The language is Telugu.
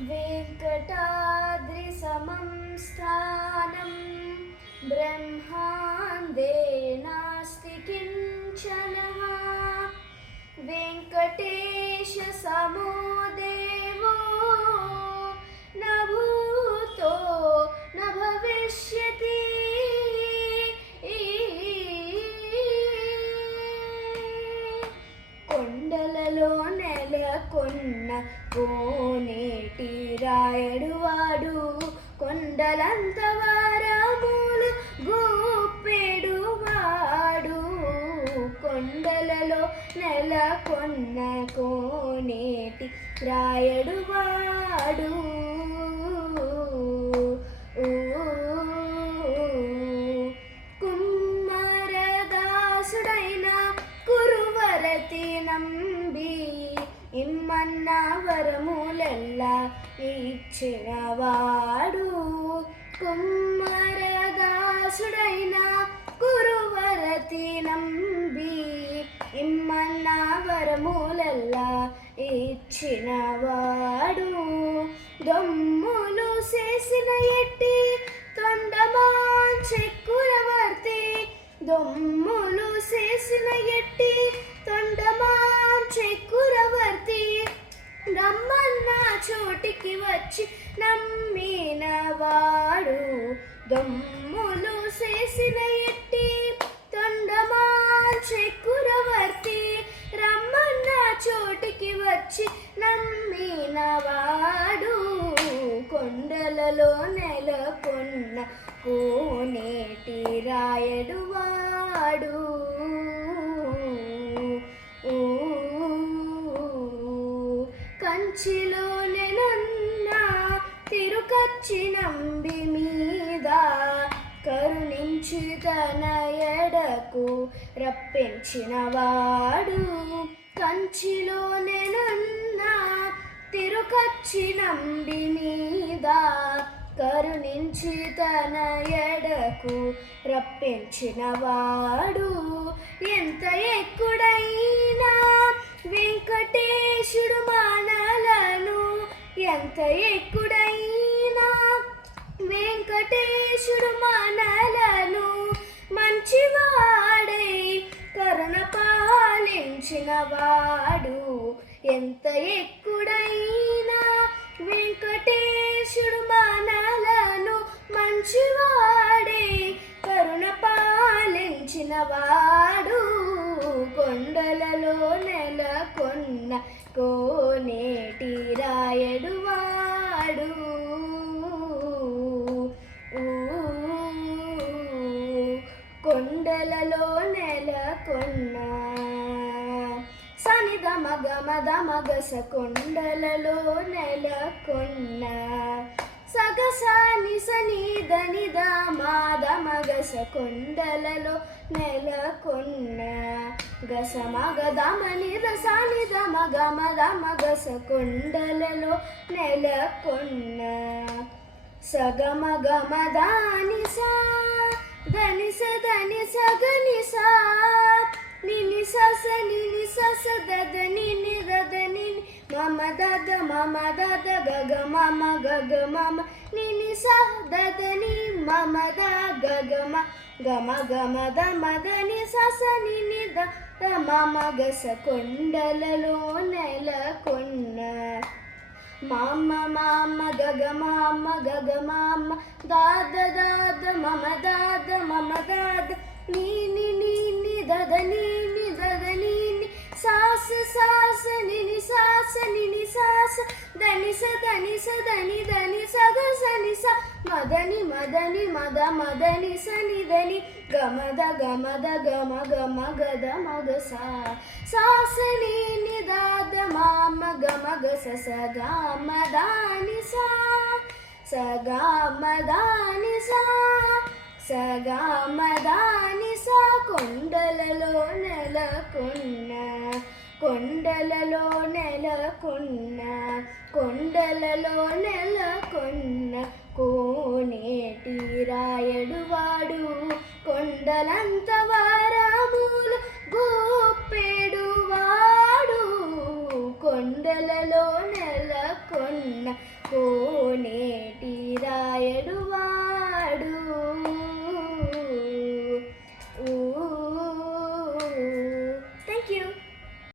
वेङ्कटाद्रिसमं स्थानं ब्रह्माण्डे नास्ति किञ्चनः। वेङ्कटेशसमो देवो न भूतो न भविष्यति। కొండలలో నెలకొన్న కోనేటి రాయడువాడు, కొండలంత వారములు గూపెడువాడు. కొండలలో నెలకొన్న కోనేటి రాయడువాడు. కుమ్మరదాసుడైన కురువరతి నంబి ఇమ్మన్న వరములెల్లా ఇచ్చినవాడు. కుమ్మరదాసుడైన కురువరతి నంబి ఇమ్మన్న వరములెల్లా ఇచ్చినవాడు. దొమ్ములు చేసిన ఎట్టి తొండమాంచెక్కురవర్తి, దొమ్ములు చేసిన ఎట్టి తొండమాంచెక్కురవర్తి. రమ్మన్న చోటికి వచ్చి నమ్మినవాడు. దొమ్ములు చేసిన ఎట్టి తొండమాంచెక్కురవర్తి, రమ్మన్న చోటికి వచ్చి నమ్మినవాడు. కొండలలో నెలకొన్న కోనేటి రాయడువాడు. కంచిలోనే నన్న తిరుకచ్చి నంబి మీద కరుణించి తన ఎడకు రప్పించినవాడు. కంచిలోనే నన్న తిరుకచ్చి నంబి మీద కరుణించి తన ఎడకు రప్పించినవాడు. ఎంత ఎక్కుడైనా వెంకటేశుడు మానలను, ఎంత ఎక్కుడైనా వెంకటేశుడు మానలను. మంచివాడై కరుణ పాలించినవాడు. ఎంత ఎక్కుడైనా వెంకటేశుడు మానలను, మంచివాడై కరుణ పాలించినవాడు. కొండలలో నెలకొన్న కోనేటి రాయడువాడు. కొండలలో నెలకొన్న సనిద మగ మద మగస, కొండలలో నెలకొన్న సగసాని సని ధనిద మాద మగస, కొండలలో నెలకొన్న గస మగ దమని రసాని దమ గమ దమ గస, కొండలలో నెలకొన్న సగమ గమ దాని సా ధని స ధని సగని సా నిని సస నిని సస దద నిని దద నిని మమ దద మమ దద గగ మమ గగ మమ నిని స దద ని మమ ద గగ మ గమ గమ ద మద ని సస నిని ద మమ గస, కొండలలో నెలకొన్న మామ మామ గగ మామ గగ మామ దాద దాద మమ దాద మమ దాద నీని నీని దద నీని దద నీని సాస సాస నిని సాస నిని సాస ధని స ధని స ధని ధని సగ సని స మదని మదని మద మదని సని ధని గమద గమద గమ గమ గద మగ సా సాస నీని దాద మామ గమ గస సగా మదాని సా సగా మదాని సా సగా మదాని సా. కొండలలో నెలకొన్న కొండలలో నెలకొన్న కొండలలో నెలకొన్న కోనేటి రాయడువాడు. కొండలంత వారములు గోపెడువాడు. కొండలలో నెలకొన్న కో